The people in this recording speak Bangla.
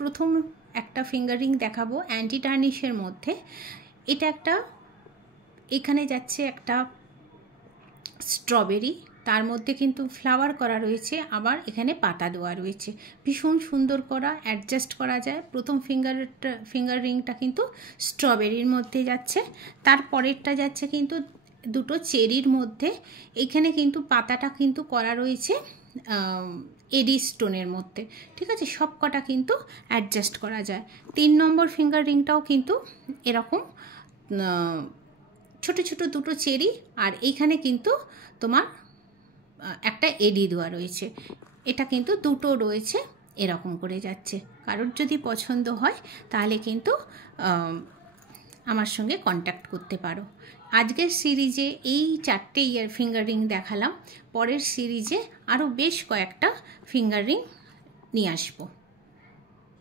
প্রথম একটা ফিঙ্গার রিং দেখাবো অ্যান্টি টার্নিশের মধ্যে। এটা একটা, এখানে যাচ্ছে একটা স্ট্রবেরি, তার মধ্যে কিন্তু ফ্লাওয়ার করা রয়েছে, আবার এখানে পাতা দেওয়া রয়েছে, ভীষণ সুন্দর করা, অ্যাডজাস্ট করা যায়। প্রথম ফিঙ্গার রিংটা কিন্তু স্ট্রবেরির মধ্যে যাচ্ছে, তারপরেরটা যাচ্ছে কিন্তু দুটো চেরির মধ্যে। এখানে কিন্তু পাতাটা কিন্তু করা রয়েছে এডি স্টোনের মধ্যে, ঠিক আছে। সব কটা কিন্তু অ্যাডজাস্ট করা যায়। 3 নম্বর ফিঙ্গার রিংটাও কিন্তু এরকম ছোট ছোট দুটো চেরি, আর এইখানে কিন্তু তোমার একটা এডি দেওয়া রয়েছে। এটা কিন্তু দুটো রয়েছে, এরকম করে যাচ্ছে। কারোর যদি পছন্দ হয় তাহলে কিন্তু আমার সঙ্গে কন্ট্যাক্ট করতে পারো। আজকের সিরিজে এই 4টে ফিঙ্গার রিং দেখালাম, পরের সিরিজে আরও বেশ কয়েকটা ফিঙ্গার রিং নিয়ে আসবো।